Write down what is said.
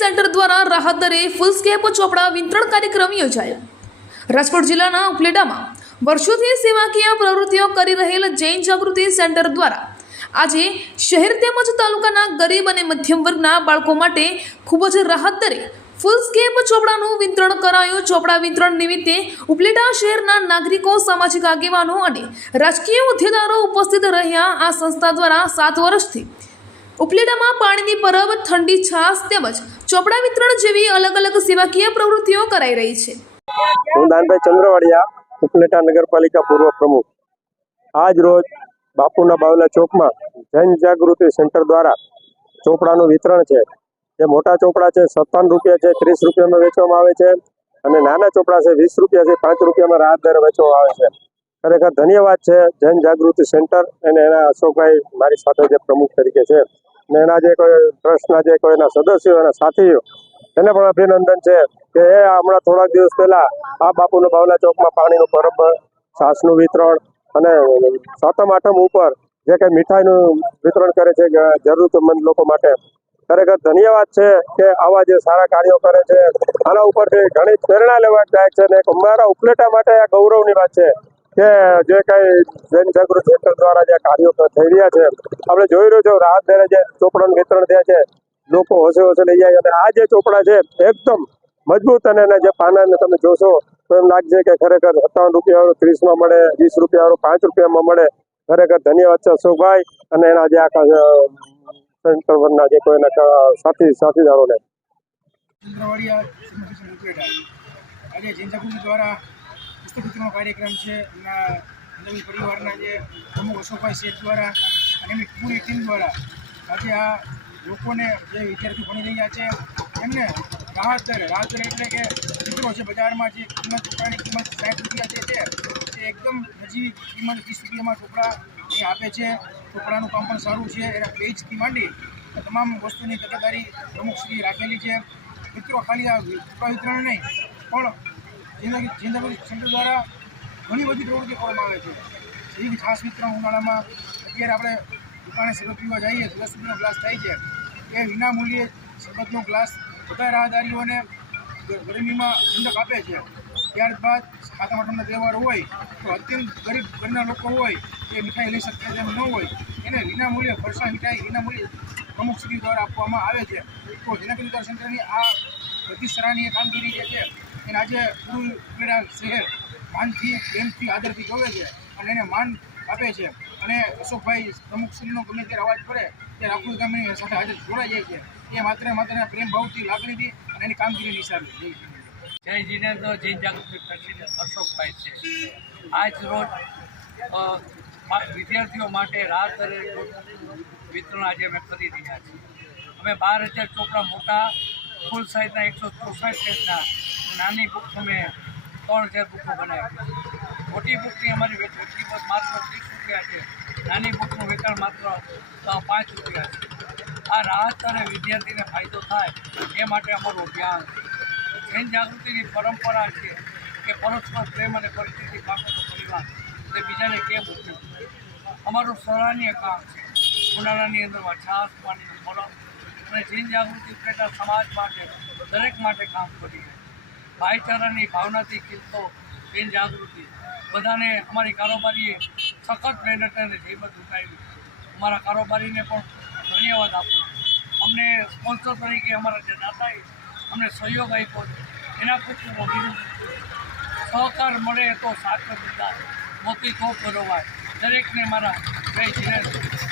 Centre દ્વારા રાહત દરે ફૂલ સ્કેપ ચોપડા વિતરણ કાર્યક્રમ યોજાયો। રાજકોટ જિલ્લાના ઉપલેટામાં વર્ષોથી સેવાકીય પ્રવૃત્તિઓ કરી રહેલ જૈન જાગૃતિ સેન્ટર દ્વારા આજે શહેર તેમજ તાલુકાના ગરીબ અને મધ્યમ વર્ગના બાળકો માટે ખૂબ જ રાહત દરે ફૂલ સ્કેપ ચોપડાનું વિતરણ કરાયું। ચોપડા વિતરણ નિમિત્તે ઉપલેટા શહેરના નાગરિકો, સામાજિક આગેવાનો અને રાજકીય હોદ્દેદારો ઉપસ્થિત રહ્યા। આ સંસ્થા દ્વારા 7 વર્ષથી ઉપલેટામાં પાણીની પરબ, ઠંડી છાશ તેમજ ચોપડા વિતરણ જેવી અલગ અલગ સેવાકીય પ્રવૃત્તિઓ કરાઈ રહી છે। હું દાનભાઈ ચંદ્રવાડિયા, ઉપલેટા નગરપાલિકા પૂર્વ પ્રમુખ। આજ રોજ બાપુના બાવલા ચોકમાં જૈન જાગૃતિ સેન્ટર દ્વારા ચોપડાનું વિતરણ છે। જે મોટા ચોપડા છે 57 રૂપિયા છે, 30 રૂપિયામાં વેચવામાં આવે છે અને નાના ચોપડા છે 20 રૂપિયા છે, 5 રૂપિયામાં રાહત દરે વેચવામાં આવે છે। ખરેખર ધન્યવાદ છે જૈન જાગૃતિ સેન્ટર અને એના અશોકભાઈ મારી સાથે જે પ્રમુખ તરીકે છે અને એના જે કોઈ ટ્રસ્ટના જે કોઈ એના સદસ્યો, એના સાથીઓ, એને પણ અભિનંદન છે કે એ હમણાં થોડાક દિવસ પહેલા આ બાપુના બાવલા ચોકમાં પાણીનું પરબ, છાશનું વિતરણ અને 7મ 8મ ઉપર જે કંઈ મીઠાઈનું વિતરણ કરે છે જરૂરતમંદ લોકો માટે। ખરેખર ધન્યવાદ છે કે આવા જે સારા કાર્યો કરે છે। આના ઉપરથી ઘણી પ્રેરણા લેવાદાયક છે અને અમારા ઉપલેટા માટે આ ગૌરવની વાત છે કે જે કંઈ જૈન જાગૃતિ સેન્ટર દ્વારા જે કાર્યો થઈ રહ્યા છે, આપણે જોઈ રહ્યો છો રાહત દરે જે ચોપડાનું વિતરણ થયા છે, લોકો હોશે લઈ જાય અને આ જે ચોપડા છે એકદમ મજબૂત અને એના જે પાનાને તમે જોશો તો એમ લાગશે કે ખરેખર 57 રૂપિયાવાળું 30માં મળે, 20 રૂપિયાવાળું 5 રૂપિયામાં મળે। ખરેખર ધન્યવાદ છે અશોકભાઈ અને એના જે આખા સેન્ટર પરના જે કોઈ સાથીદારોને। આજે જૈન જાગૃતિ દ્વારા પુસ્તક વિતરણનો કાર્યક્રમ છે। નવી પરિવારના જે પ્રમુખ અશોકભાઈ શેઠ દ્વારા અને એમની પૂરી ટીમ દ્વારા આજે આ લોકોને જે વિદ્યાર્થીઓ ભણી રહ્યા છે એમને રાહત દરે એટલે કે મિત્રો છે બજારમાં જે કિંમત ચોપડાની કિંમત 60 રૂપિયા જે છે તે એકદમ નજીવી કિંમત 20 રૂપિયામાં ચોપડા એ આપે છે। ચોપડાનું કામ પણ સારું છે। એના પેજથી માંડી તમામ વસ્તુની તકેદારી પ્રમુખશ્રી રાખેલી છે। મિત્રો ખાલી આ ચોપડા વિતરણ નહીં પણ જૈન જાગૃતિ સેન્ટર દ્વારા ઘણી બધી પ્રવૃત્તિઓ કરવામાં આવે છે। જેવી છાશ વિતરણ ઉનાળામાં અત્યારે આપણે દુકાને શરબત પીવા જઈએ 10 રૂપિયાનો ગ્લાસ થાય છે, એ વિના મૂલ્યે શરબતનો ગ્લાસ બધા રાહદારીઓને ગરમીમાં ઠંડક આપે છે। ત્યારબાદ 7મ 8મનો તહેવાર હોય તો અત્યંત ગરીબ ઘરના લોકો હોય એ મીઠાઈ લઈ શકતા તેમ ન હોય એને વિના મૂલ્યે ફરસાણ મીઠાઈ વિના મૂલ્યે પ્રમુખશ્રી દ્વારા આપવામાં આવે છે। તો જૈન જાગૃતિ સેન્ટરની આ અતિ સરાહનીય કામગીરી જે છે એને આજે પૂરું ઉપલેટા શહેર માનથી, પ્રેમથી, આદરથી જોવે છે અને એને માન આપે છે અને અશોકભાઈ પ્રમુખશ્રીનો ગમે ત્યારે અવાજ પડે ત્યારે આખું ગામ એની સાથે હાજર જોડાઈ જાય છે। એ માત્ર પ્રેમ ભાવથી, લાગણીથી અને એની કામગીરીની હિસાબે। જય જીનેન્દ્ર, જૈન જાગૃતિ પ્રેસિડેન્ટ અશોકભાઈ છે। આજ રોજ વિદ્યાર્થીઓ માટે રાહત દરે વિતરણ આજે અમે કરી રહ્યા છીએ। અમે 12,000 ચોપડા મોટા ફૂલ સાઇઝના 164 પેજના, નાની બુક અમે 3,000 બુકો બનાવી છે। મોટી બુકની અમારી વેચાણ કિંમત માત્ર 30 રૂપિયા છે, નાની બુકનું વેચાણ માત્ર 5 રૂપિયા છે। આ રાહત દરે વિદ્યાર્થીને ફાયદો થાય એ માટે અમારું અભિયાન છે। જૈન જાગૃતિની પરંપરા છે કે પરસ્પર પ્રેમ અને પરિસ્થિતિ પામેલો પરિવાર તે બીજાને કેમ ઉપયોગ કરે। અમારું સરાહનીય કામ છે। ઉનાળાની અંદરમાં છાશ, પાણીનું પરબ અને જૈન જાગૃતિ ઉપલેટા સમાજ માટે દરેક માટે કામ કરીએ। ભાઈચારાની ભાવનાથી ખીલતો જૈન જાગૃતિ બધાને અમારી કારોબારીએ સખત મહેનત અને જહેમત ઉઠાવી। અમારા કારોબારીને પણ ધન્યવાદ આપું છું। અમને સ્પોન્સર તરીકે અમારા જે દાતાએ અમને સહયોગ આપ્યો છે એના ખૂબ ખૂબ અભિનંદન। સહકાર મળે તો સાથ દીધા મોતી ખૂબ ગરોવાય। દરેકને મારા જય જીનેન્દ્ર।